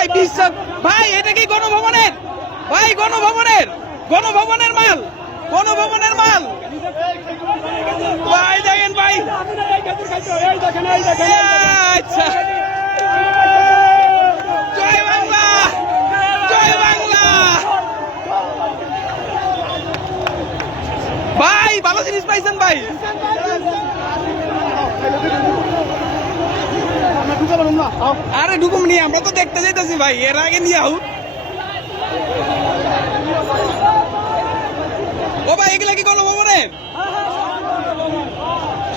ভাই বিশ্বাস ভাই, এটা কি গণভবনের? ভাই, গণভবনের। গণভবনের মাল। গণভবনের মাল। ভাই, দেখেন ভাই। আচ্ছা। ভাই, ভালো জিনিস পাইছেন ভাই। আরে ঢুকুম নি আমরা তো দেখতে যাইতেছি ভাই এর আগে নিয়ে আহ। ও ভাই এগুলা কি গণভবনে?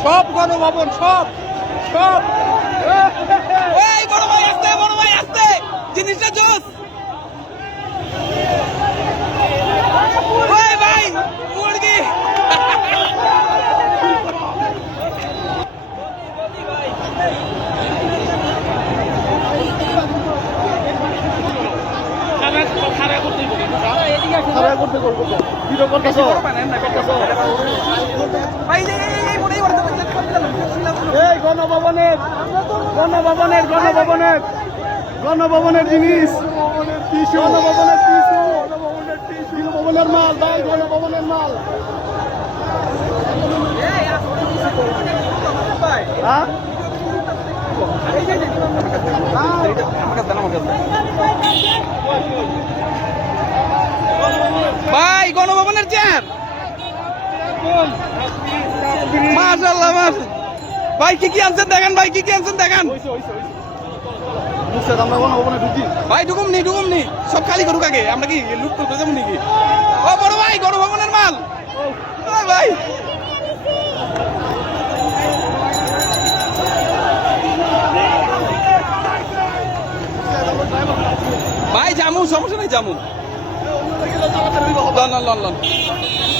সব গণভবন সব সব এই বড় ভাই আসতে বড় ভাই আসতে জিনিসটা জোস ওই ভাই মুরগি খারাপ করতে করব ভিডিও করতেছ ভাই এই, গণভবনের গণভবনের গণভবনের গণভবনের জিনিস গণভবনের গণভবনের মাল ভাই গণভবনের মাল হ্যাঁ ভাই, গণভবনের চেয়ার মাশাল্লাহ ভাই, কি কি আনছেন দেখেন, ভাই, কি কি আনছেন দেখেন। ভাই ঢুকুম নি ঢুকুম নি সব খালি করুক আগে। আমরা কি লুট করতে যাব নাকি? ও, বড় ভাই, গণভবনের মাল। ভাই। ভাই, জামু, সমস্যা নাই, জামু। Loan loan loan